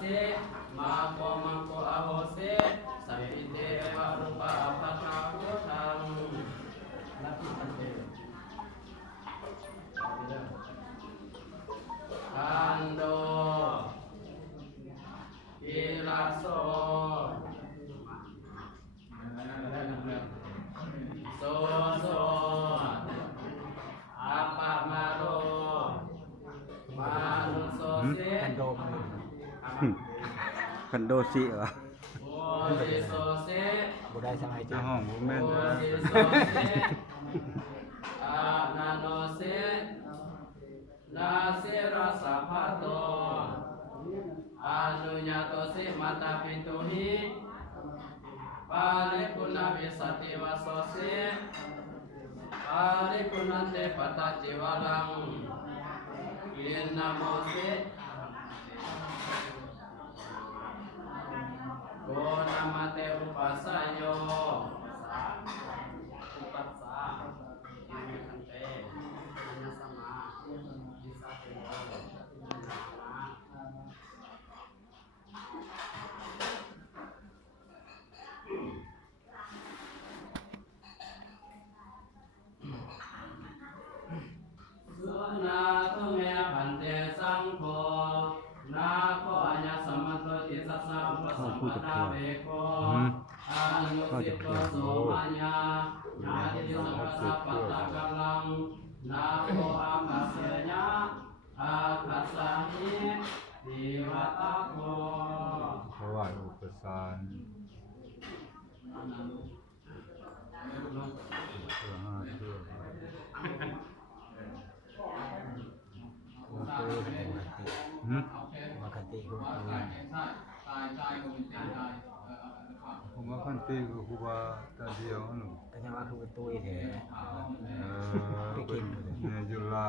สิมาโกมังโกอโหสิสัพพิเตวะรูปะปัสสะพุทธังนัตถิปันเตคันโดอิรัสโสโสโสอัปปะมาโรมานุโสสิ คันโดสิวะ โอสิโสสิบุได้สมัย เจ้าห้องบ่แม่น โอ เด้อ สิโสสิอานาโนสินาสิรัสสะภะโตอนุญาโตสิมัตตปิตุหิปาริปุณวิสัตติวโสสิปาริปุณันเตปตตจิวรังอินนะโมสิโกนามาเตอุปัสสะโยอุปัสสะอิมิคันเตอัญญสมาอิสัตติโยสุนาตุเมพันเตสังโฆนาโคอัญญสมัตโตติสัสสะอุปสัมปทาเวโกอานุสิโตโสมัญญานาทิสังกัสสะปัตตะกัลลังนาโคอามัสสยะอาคัสสะหิติวัตโก ถวายอุปสานผมว่าคันตีคือครูบาตาเดียวหนู ก็ยังว่าคือประตูอีแท้ ไปกินเนี่ยจุฬา